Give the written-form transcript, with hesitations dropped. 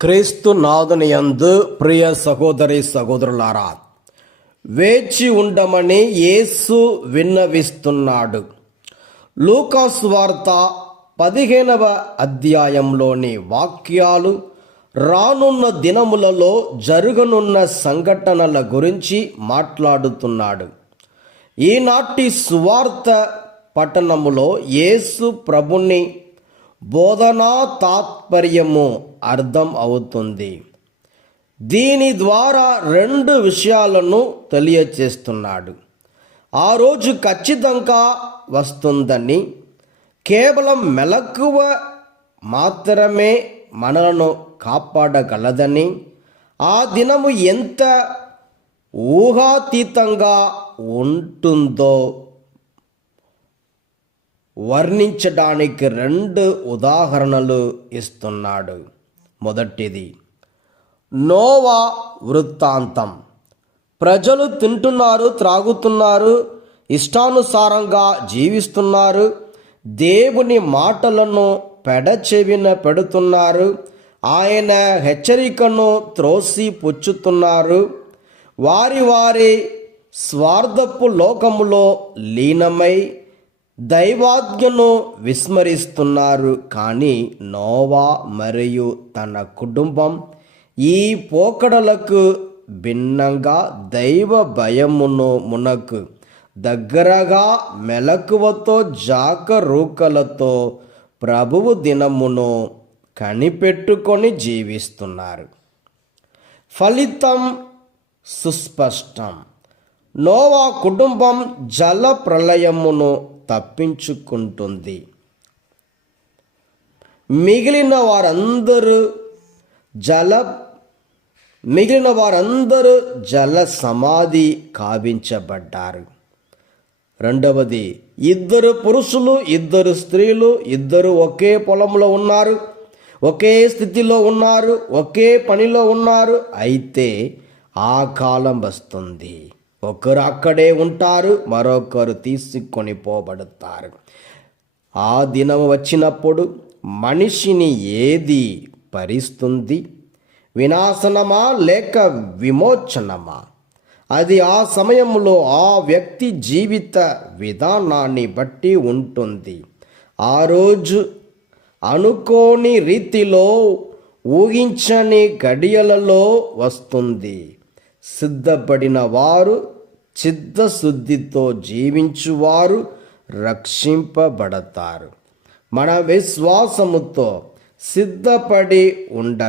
క్రీస్తు నాదునియందు ప్రియ సహోదరి సహోదరులారా, వేచి ఉండమని యేసు విన్నవిస్తున్నాడు. లూకాసు వార్త 15వ అధ్యాయంలోని వాక్యాలు రానున్న దినములలో జరగనున్న సంఘటనల గురించి మాట్లాడుతున్నాడు. ఈనాటి సువార్త పట్టణములో యేసు ప్రభుని బోధనా తాత్పర్యము అర్థం అవుతుంది. దీని ద్వారా 2 విషయాలను తెలియచేస్తున్నాడు. ఆ రోజు ఖచ్చితంగా వస్తుందని, కేవలం మెలకువ మాత్రమే మనలను కాపాడగలదని, ఆ దినము ఎంత ఊహాతీతంగా ఉంటుందో వర్ణించడానికి 2 ఉదాహరణలు ఇస్తున్నాడు. మొదటిది నోవా వృత్తాంతం. ప్రజలు తింటున్నారు, త్రాగుతున్నారు, ఇష్టానుసారంగా జీవిస్తున్నారు, దేవుని మాటలను పెడచెవిన పెడుతున్నారు, ఆయన హెచ్చరికను త్రోసి పుచ్చుతున్నారు, వారి వారి స్వార్థపు లోకములో లీనమై దైవాజ్ఞను విస్మరిస్తున్నారు. కానీ నోవా మరియు తన కుటుంబం ఈ పోకడలకు భిన్నంగా దైవ భయమును మునకు దగ్గరగా మెలకువతో జాగరూకలతో ప్రభువు దినమును కనిపెట్టుకొని జీవిస్తున్నారు. ఫలితం సుస్పష్టం. నోవా కుటుంబం జల ప్రళయమును తప్పించుకుంటుంది. మిగిలిన వారందరూ జల సమాధి కావించబడ్డారు. రెండవది, 2 పురుషులు, 2 స్త్రీలు, 2 ఒకే పొలంలో ఉన్నారు, ఒకే స్థితిలో ఉన్నారు, ఒకే పనిలో ఉన్నారు. అయితే ఆ కాలం వస్తుంది, ఒకరు అక్కడే ఉంటారు, మరొకరు తీసుకొని పోబడతారు. ఆ దినం వచ్చినప్పుడు మనిషిని ఏది భరిస్తుంది? వినాశనమా లేక విమోచనమా? అది ఆ సమయంలో ఆ వ్యక్తి జీవిత విధానాన్ని బట్టి ఉంటుంది. ఆ రోజు అనుకోని రీతిలో, ఊహించని గడియలలో వస్తుంది. సిద్ధపడిన వారు, చిత్తశుద్ధితో జీవించువారు రక్షింపబడతారు. మన విశ్వాసముతో సిద్ధపడి ఉండాలి.